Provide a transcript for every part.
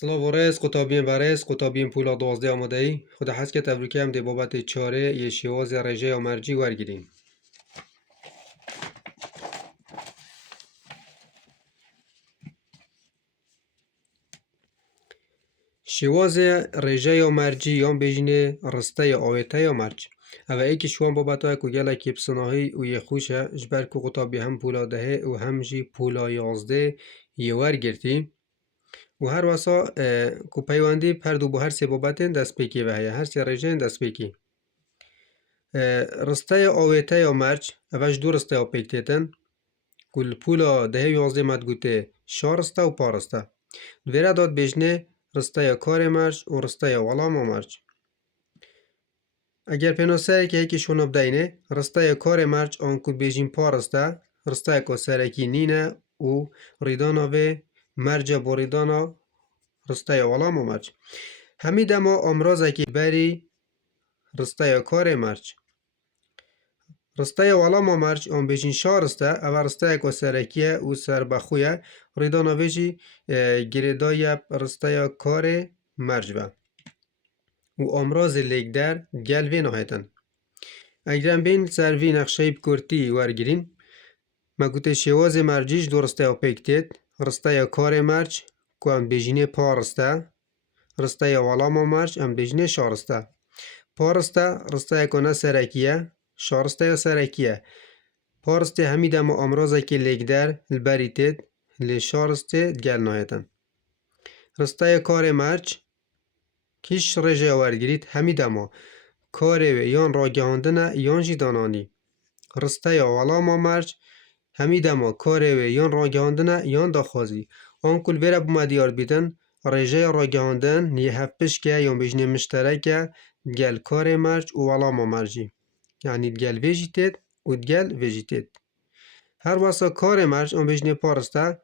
سلاو و ریز قطابین و ریز قطابین پولا 12 آماده ای خدا هست که تبریکه هم دی بابت چاره یه شواز رژه یا مرجی ورگیریم. شواز رژه یا مرجی یا بجینه رسته یا آویته یا مرج اوه ای که شوان بابت های که گله که بسناهی و یه خوشه جبر که قطابی هم پولا دهه و هم جی پولا 11 یه ورگرتی و هر واسا که پیواندی پردو با هر سی بابتین دست پیکی و هر سی رژه دست پیکی. رسته آویته یا مرج اوش دو رسته ها پیکتیتن کل پولا دهه 11 مدگوته شارسته و پارسته دویره داد بجنه رسته یا کار مرج و رسته یا ولام و مرج. اگر پیناسه که یکی شون بدینه رسته یا کار مرج آن کد بیجین پارسته رسته که سرکی نینه و ریدانا و مرج با ریدانا رسته یا ولام و مرج. همید ما امراضه که بری رسته یا کار مرج رسته یا ولام و مرج آن بیجین شارسته او رسته که سرکیه و سر بخویه ریدانا ویجی گریدای رسته یا کار مرج به و امراض لیگ در گلوی نهایتن. اگرم بین سروی نقشه بکرتی ورگیرین مگوت شواز مرجیش دو رسته یا پیکتید رسته یا کار مرج که ام بیجینه پارسته رسته یا ولام و مرج ام بیجینه شارسته پارسته رسته که نه سرکیه شارسته یا سرکیه پارسته همید اما امراضه که لیگ در البریتید لی شارسته گل نهایتن. رسته یا کار مرج کیش رژه ورگیرید همید اما کار یان را گهاندن یان جی دانانی رسته یا ولام و مرج همید اما کار یان را گهاندن یان داخوازی آن کل بیره بومدیار بیدن رژه را گهاندن نیه هفپش که یان بجنه مشترکه گل کار مرج و ولام و مرجی یعنی گل ویجیتید و گل ویجیتید هر واسه کار مرج آن بجنه پارسته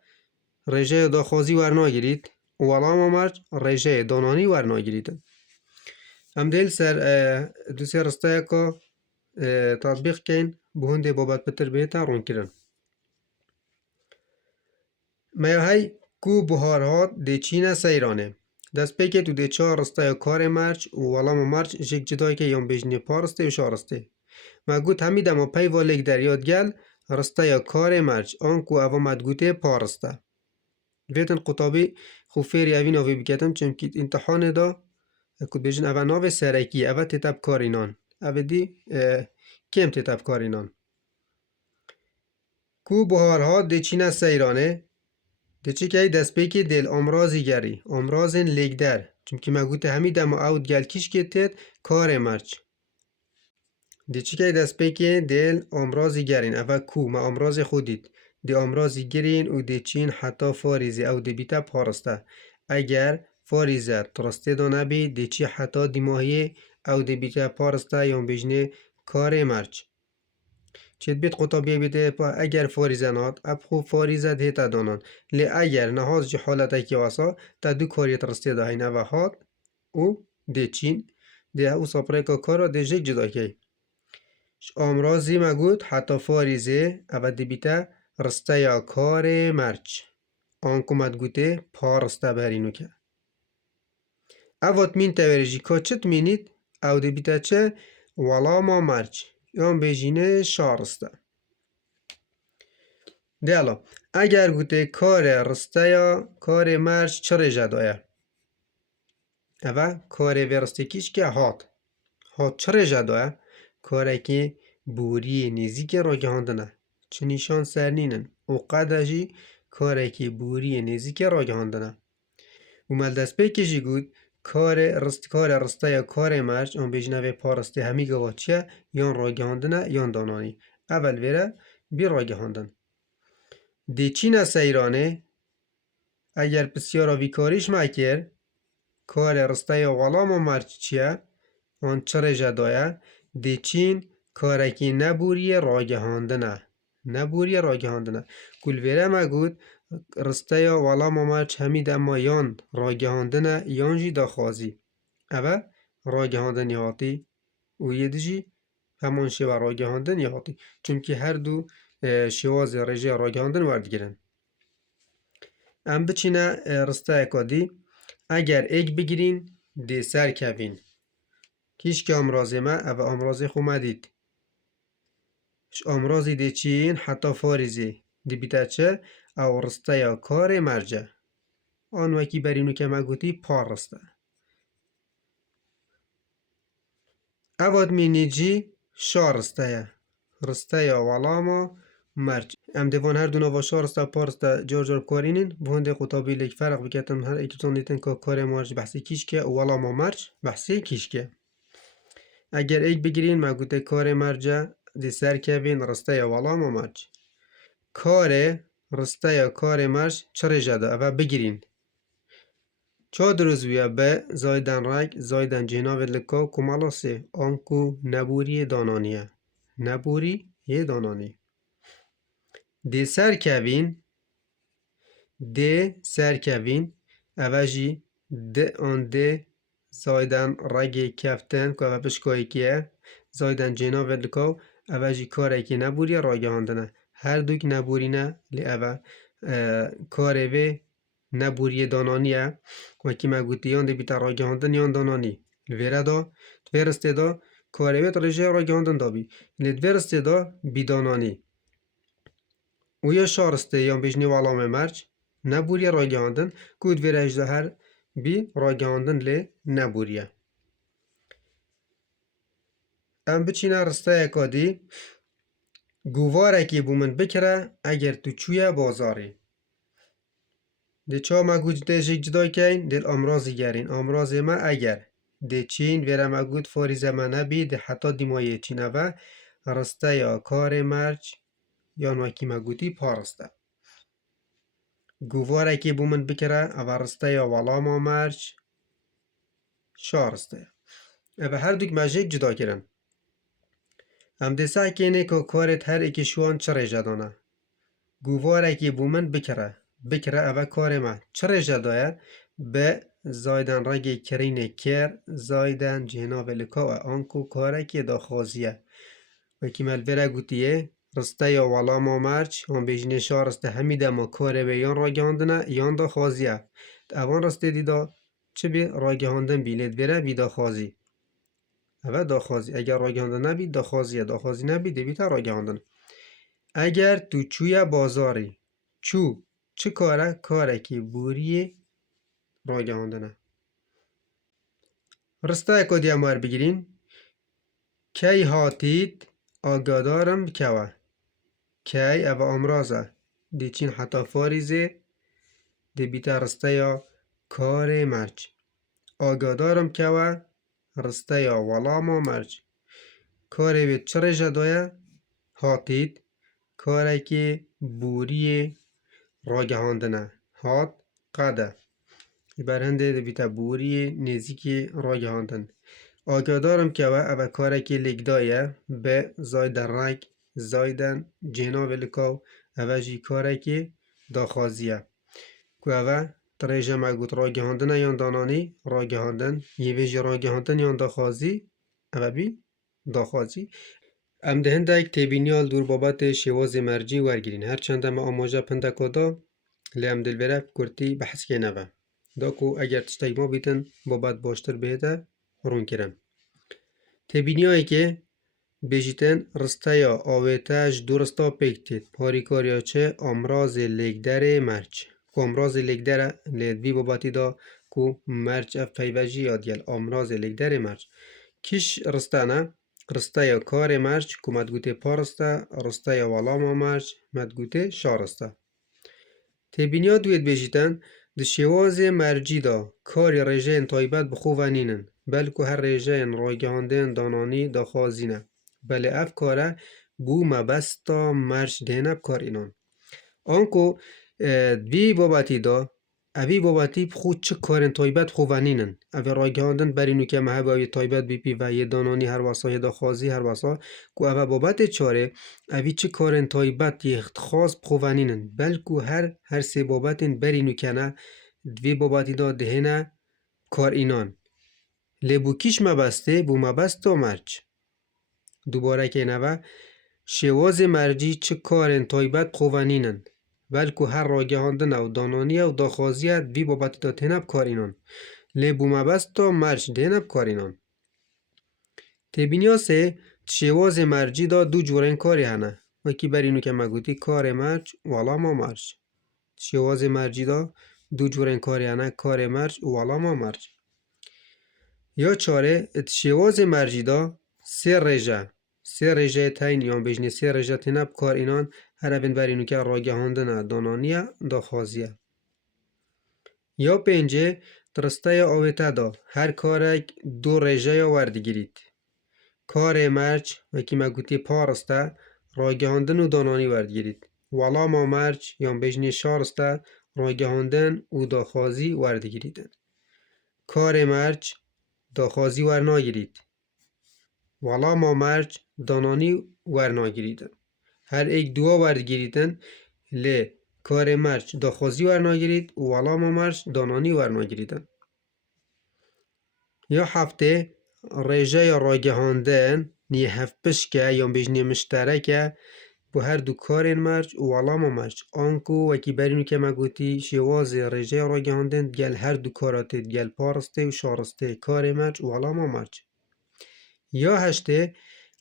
رژه داخوازی ورنا گیرید و ولام و مرج رژه دانانی ورنا گیرید. ام دیل سر دوسیه رسته که تطبیق کن به هنده بابت بتر بیتا رون کرن. میاهی کو بهارهات دی چین سیرانه دست پیکه تو دی چهار رسته کار مرج و ولام و مرج جک جدایی که یان بیجنی پارسته و شارسته مگوت همید اما پی والک در یاد گل رسته یا کار مرج آن کو او مدگوته پارسته ویتن قطابی خوفیری اوین آوی بکتم چمکید امتحان دا کد بیجن اوه ناو سرکی اوه تتب کارینان اوه دی کم تتب کارینان کو بهارها دی چین سیرانه دی چی که دست پیکی دل امراضی گری امراضین لیگ در چونکه مگوت همید اما اوت گل کش که تید کار مرج دی چی که دست پیکی دل امراضی گرین اوه کو ما امراض خودید دی امراضی گرین و دی چین حتی فاریزی او دی بیتا پارسته اگر فاریزه ترسته دانه بی دی چی حتی دیماهی او دی بیتا پارسته یان بجنه کار مرج چید بیت قطابیه بیده اگر فاریزه ناد اب خوب فاریزه دیتا دانان لی اگر نهاز جی حالت که واسا تا دو کاری ترسته داهینه و هاد او دی چین دی او سپره که کارا دی جک جدا که امراضی مگود حتی فاریزه او دی بیتا رسته یا کار مرج آنکو مدگوته پارسته برینو که اوات مین تاوریجی که چت مینید او دی بیتا چه ولام و مرج یان بیجینه شارسته دیالا اگر گوته کار رسته یا کار مرج چه رژه دایه اوه کار ورسته کیش که هات چه رژه دایه کاره که بوری نزیک را گهاندنه چه نیشان سرنینن و قدجی کاره که بوری نزیک را گهاندنه و ملدست پیکشی گود کار رسته یا کار مرج آن بیجنه و پارسته همی گواه چیه یان را گهاندنه یان دانانی اول ویره بی را گهاندن دی چین سیرانه اگر بسیار آوی کاریش مکر کار رسته یا ولام و مرج چیه آن چه رژه دایه دی چین کارکی نبوری را گهاندنه کل ویره مگود رسته یا ولام و مرج همید اما یان را گهاندنه یان جی داخوازی اوه را گهاندن یاتی و یه دیجی همون شیوه را گهاندن یاتی چونکه هر دو شواز رژه را گهاندن ورد گیرن ام بچینه رسته اکادی اگر ایک بگیرین دی سر کوین کیش که امرازه ما او امرازه خو مدید امرازی دی چین حتی فارزی دی بیتا چه او رسته یا کار مرجع آن وکی برینو که ما گوتی پار رسته اواد مینی جی شار رسته یا رسته یا والاما مرج ام دیوان هر دونا و شار رسته پار رسته جور جور کارینین بونده قطابی لیک فرق بکتن هر ایکتون دیتن که کار مرج بحثی کیش که والاما مرج بحثی کیش که اگر ایک بگیرین ما گوته کار مرجع دی سر کوین رسته یا والاما مرج کار رسته یا کار مرج چره جده او بگیرین چا دروزویه به زایدن رگ زایدن جناو لکاو کمالاسی آنکو نبوری دانانیه نبوری یه دانانی دی سر کوین دی سر کوین اوجی دی آن دی زایدن رگ کفتن که او پشکایی که زایدن جناو لکاو اوجی کاره که نبوری راگه هاندنه هر دوک نبوری نه لی او کاره به نبوری دانانیه وکی ما گوتی یان دی بیتا راگهاندن یان دانانی لویره دا دویرسته دا کاره بیت رجه راگهاندن دا بی لدویرسته دا بی دانانی او یا شارسته یان بیجنی والام مرج نبوری راگهاندن کود ویره اجده هر بی راگهاندن لی نبوریه ام بچینه رسته اکا دی گواره که بومن بکره اگر تو چویه بازاری دی چا ما گوت دی جک جدا کن دی امرازی گرین امرازی ما اگر دی چین ویره ما گوت فاریزه ما نبی دی حتی دی مایه چینه و رسته یا کار مرج یا نوکی ما گوتی پارسته گواره که بومن بکره او رسته یا والا ما مرج شارسته او هر دوک ما جک جدا کرن ام دی سا کنه که کارت هر ایکی شوان چره جدانه گواره که بومن بکره اوه کار ما چره جدایه به زایدن رگ کرینه کر زایدن جناب لکا و آنکو کاره که دا خوازیه و که ملوره گوتیه رسته یا والا ما مرچ هم بیجنه شا رسته همیده ما کاره به یان را گهاندنه یان دا خوازیه اوان رسته دیدا چه بی را گهاندن بیلید بره بی دا خوازی اوه دا خوازی اگر را گهاندن نبی دا خوازیه دا خوازی نبی دی بیتا را گهاندن اگر تو چوی بازاری چو چه کاره؟ کاره که بوری را گهاندنه رسته اکا دی امار بگیرین کی هاتید آگادارم بکوه کی او امرازه دی چین حتی فاریزه دی بیتا رسته یا کار مرج آگادارم کوه رسته یا والاما مرج کاری به چره جدایه هاتید کاری که بوری راگهاندنه هات قده برهنده دی بیتا بوری نزیکی راگهاندن آگادارم که او کاری که لگدایه به زایدن رنگ زایدن جناب لکاو او جی کاری که داخوازیه که او تریجه مگوت راگهاندن یان دانانی راگهاندن یه ویجی راگهاندن یان داخوازی او بی داخوازی ام دهنده یک تیبینیال دور بابت شواز مرجی ورگیرین هرچند ما آماجه پنده کدا لی ام دلوره کرتی بحث که نوه داکو اگر تشتای ما بیتن بابت باشتر بهده رون کرم تبینیایی که بیجیتن رسته یا آویتش درستا پیکتید پاریکاریا چه امراض لگدر مرج که امراض لگدر لیدوی باباتی دا که مرج فیوجی یادیل امراض لگدر مرج کش رسته نه رسته یا کار مرج که مدگوته پارسته رسته یا والاما مرج مدگوته شارسته تبینیا دوید بیجیتن د شواز مرجی دا کار رژه تایبت بخوه نینن بلکه هر رژه راگهاندن دانانی دا خوازینه بله اف کاره بو مبستا مرج دینه بکار اینان آنکو دوی بابتی دا اوی بابتی خود چه کارن تایبت خوه نینن اوی راگهاندن برینو که محبه اوی تایبت بیپی و یه دانانی هر واسا یه دا خوازی هر واسا که اوی بابت چاره اوی چه کارن تایبت یه خاص خوه نینن بلکه هر سه بابتن برینو که نه دوی بابتی دا دهنه کار اینان لبو کیش مبسته بو مبستا مرج دوباره که نوه شواز مرجی چه کارن تایبت خوه نینن بلکو هر راگهاندن و دانانی و داخوازیت وی بابتی دا تینب کارینان لی بومه بست تا مرچ دینب کارینان تبینیاسه شواز مرجی دا دو جورین کاری هنه وکی برینو که مگوتی کار مرچ والا ما مرچ شواز مرجی دا دو جورین کاری هنه کار مرچ والا ما مرچ یا چاره شواز مرجی دا سه رژه تاین یا بجنی سه رژه تینب کار اینان هر بین برینو که راگهاندن دانانیه دا خوازیه یا پنجه درسته یا آویته دا هر کارک دو رژه یا وردگیرید کار مرچ وکی مگوتی پارسته راگهاندن و دانانی وردگیرید والا ما مرچ یا بجنی شارسته راگهاندن و داخوازی وردگیریدن کار مرچ داخوازی ورناگیرید والا ما مرچ دانانی ورناگیریدن هر ایک دوا وردگیریدن لی کار مرچ داخوازی ورناگیرید والا ما مرچ دانانی ورناگیریدن یا هفته رژه یا راگهاندن نی هفت پشکه یا بجنی مشترکه بو هر دو کار مرچ والا ما مرچ آنکو وکی برینو که مگوتی شواز رژه یا راگهاندن گل هر دو کاراتید گل پارسته و شارسته کار مرچ والا ما مرچ یا هشته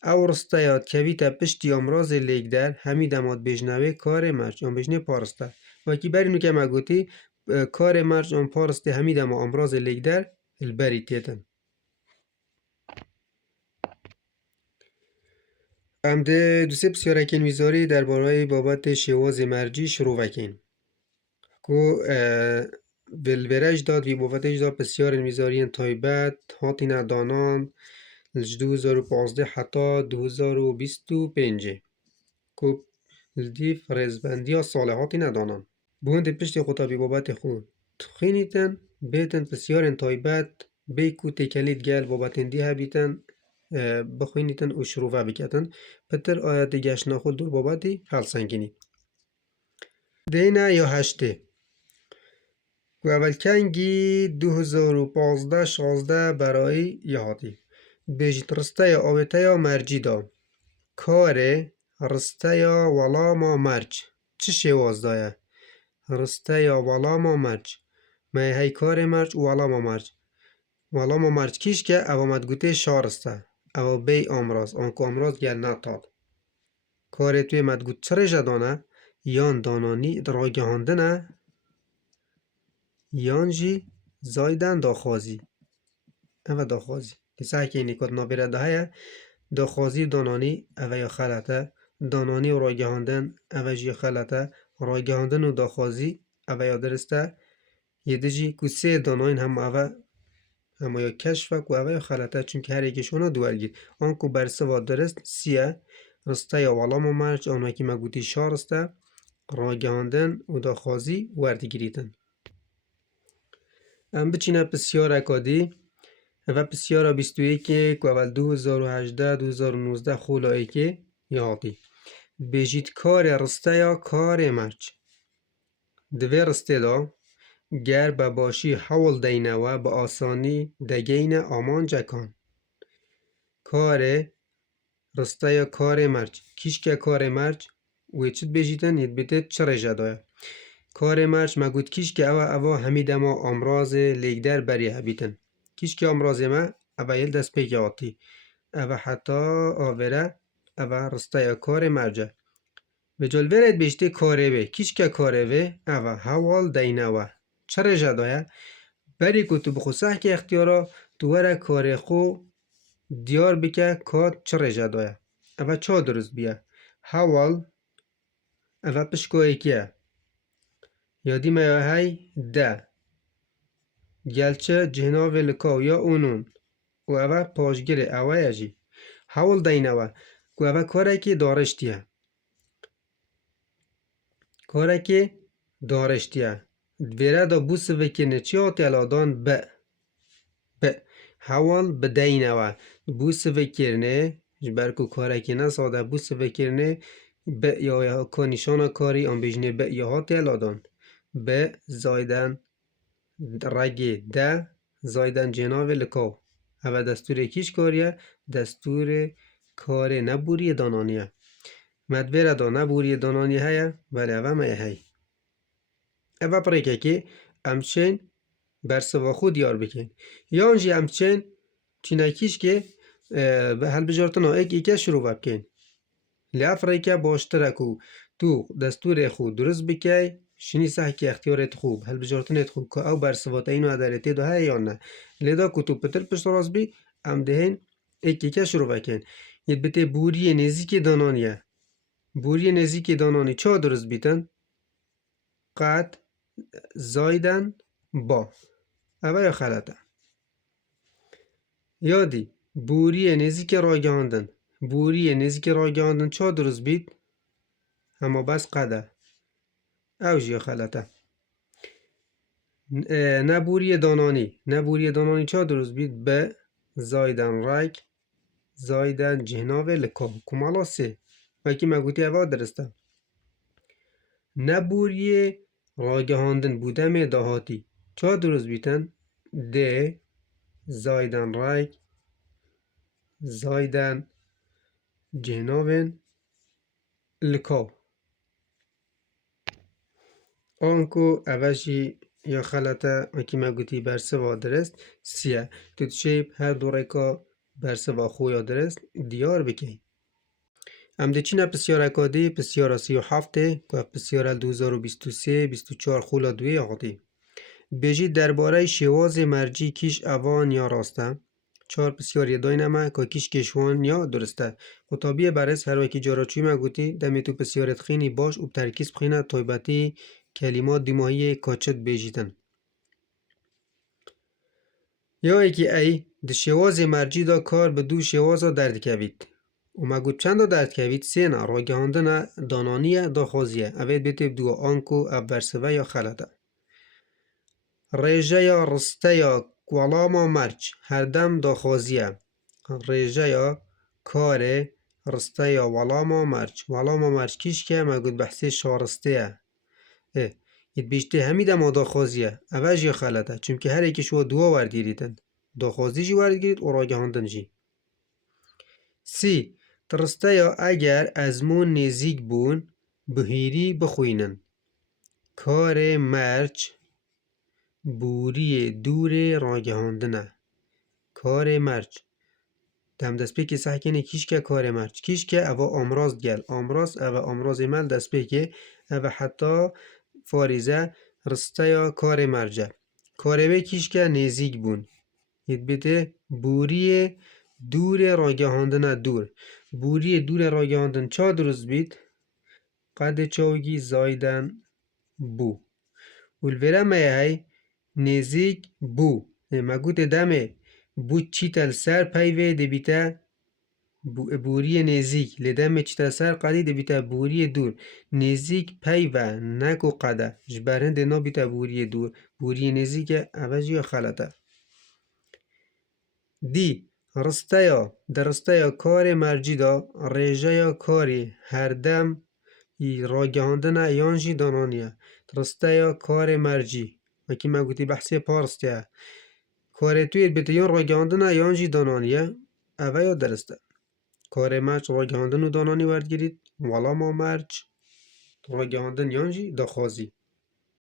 او رسته یاد کویتا پشتی امراز لیگ در همی دماد بجنوه کار مرچ یا بجنه پارسته وکی برینو که مگوتی کار مرچ یا پارسته همی دما امراز لیگ در البری تیتن ام ده دو سه بسیارکین ویزاری در بارای بابت شواز مرجی شروع وکین کو بلورج داد وی بابتش داد بسیار ویزارین تایبت هاتین دانان لج 2015 حتی 2025 کو لدیف رزبندی ها صالحاتی ندانان بوند پشت خطا بی بابت خود تخینیتن بیتن بسیار تایبت بی کو تکلید گل بابتن دی هبیتن بخوینیتن و شروع بکتن پتر آیت گشنا خود دور بابتی فلسنگینی دینا یا هشته و اول کنگی 2015-16 برای یهاتی بیجیت رسته یا آویته یا مرجی دا کار رسته یا والا ما مرج چه شواز دایه رسته یا والا ما مرج مای های کار مرج والا ما مرج کیش که او مدگوته شارسته او بی امراز آنکو امراز گل نتاد کار توی مدگوت چره جدانه یان دانانی راگهاندنه یان جی زایدن داخوازی او داخوازی کسا که اینی کد نابیره ده هیا داخوازی دانانی او یا خلطه دانانی و راگهاندن او جی خلطه راگهاندن و داخوازی او یا درسته یه جی که سه داناین هم او اما یا کشفک و او یا خلطه چونکه هر یکیشونا دوالگید آنکو برسه و درست سیه رسته یا والا ما مرچ آنوکی مگوتی شارسته راگهاندن و داخوازی وردگیریدن ام بچینه بسیار اکادی و بسیار 21 که اول 2018-2019 خولایی که یادی بیجید کار رسته یا کار مرچ دوی رسته دا گر بباشی حول دینه و با آسانی دگین آمان جکان کار رسته یا کار مرچ کیش که کار مرچ وی چید بیجیدن ید بیتید چه رجه دایا کار مرچ مگود کیش که او همیده ما امراض لیگدر بری هبیتن کیش که امراض ما او یل دست پیک آتی او حتی آوره او رسته یا کار مرجه به جلویرد بیشتی کاره وی کیش که کاره وی او حوال دینه و چه رجه دایا بری که تو بخوصه که اختیارا تو وره کار خو دیار بکه که چه رجه دایا او چه درست بیا حوال او پشکوی که یادی ما های ده گلچه جناوی لکاو یا اونون و اوه پاشگیر اوه یجی حول دینه و اوه کاره که دارشتیه دویره دا بوس وکرنه چی آتی الادان ب حول بدینه و بوس وکرنه جبرکو کاره که نساده بوس وکرنه ب یا کنیشان کاری آن بیجنه ب یا هاتی الادان ب زایدن رگی ده زایدن جناوی لکاو اوه دستور کیش کاریه دستور کار نبوری دانانیه مدویره دا نبوری دانانی هیا بله اوه مایه هی اوه پریکه که امچین برسوا خود دیار بکن یان جی امچین چینکیش که به هل بجارتنا ایکه شروع بکن لافریکه باشتره کو تو دستور خود درست بکی شنی که اختیارت خوب هل بجارتنت خوب که او برسوات اینو ادارتی دو های یا نه لیدا که تو پتر پشت راست بی ام دهین ایکه شروع بکن ید بته بوری نزیک دانانیه بوری نزیک دانانی چه درست بیتن؟ قد زایدن با اوه یا خلطه یادی بوری نزیک را گهاندن بوری نزیک را گهاندن چه درست بیت؟ اما بس قده او جیا خلطه نبوری دانانی چه درست بیت؟ به زایدن رایک زایدن جهناوه لکا کمالا سه وکی مگوتی اوه درسته نبوری راگهاندن بودم دهاتی چه درست بیتن؟ ده زایدن رایک زایدن جهناوین لکا آنکو اوشی یا خلطه وکی مگوتی برسه و درست سیه تو شیب هر دوره که برسه و خویا درست دیار بکی ام ده چینه پسیار اکادی پسیار 37 که پسیار 2023-24 خولا دوی آقادی بیجی درباره شواز مرجی کیش اوان یا راسته چهار پسیار یدای نمه که کیش کشوان یا درسته خطابی برس هر وکی جاراچوی مگوتی دمی تو پسیارت خینی باش و ترکیز بخینه طایبتی کلمات دیماهی کاچت بیجیتن یا ایکی ای ده شواز مرجی دا کار به دو شوازا درد کوید و مگوت چند دا درد کوید سه نه را گهاندن دانانیه دا خوازیه اوید بیتیب دو آنکو او برسوه یا خلطه ریجه یا رسته یا کوالاما مرج هر دم دا خوازیه ریجه یا کار رسته یا والاما مرج کیش که مگوت بحثی شارسته ید بیشتی همی دم دا خوازیه اوه جی خلطه چونکه هر ایکی شو دوا وردگیریدن دا خوازی جی وردگیرید و را گهاندن جی سی ترسته یا اگر ازمون نزیک بون بهیری بخوینن کار مرج بوری دور راگهاندنه کار مرج دم دست پیکی سحکنه کیش که کار مرج کیش که اوه امراض گل اوه امراض مل دست پیکی اوه حتی فاریزه رسته یا کار مرجه کاره کیش که نزیک بون ید بیده بوری دور راگهاندنه بوری دور راگهاندن چه درست بید؟ قد چاوگی زایدن بو ولویره میه نزیک بو مگوت دمه بو چیتل سر پیوه ده بیته بوری نزیک لدمه چیتل سر قدی ده بیته بوری دور نزیک پیوه نکو قده جبرهن ده نا بیته بوری دور بوری نزیک اوجی خلطه دی رسته یا درسته یا کار مرجی دا ریجه یا کاری هر دم را گهاندن یانجی دانانیه رسته یا کار مرجی وکی مگوتی بحثی پارسته کار توی بیت یان را گهاندن یانجی دانانیه اوه یا درسته کار مرج را گهاندن و دانانی وردگیرید والا ما مرج را گهاندن یانجی دا خوازی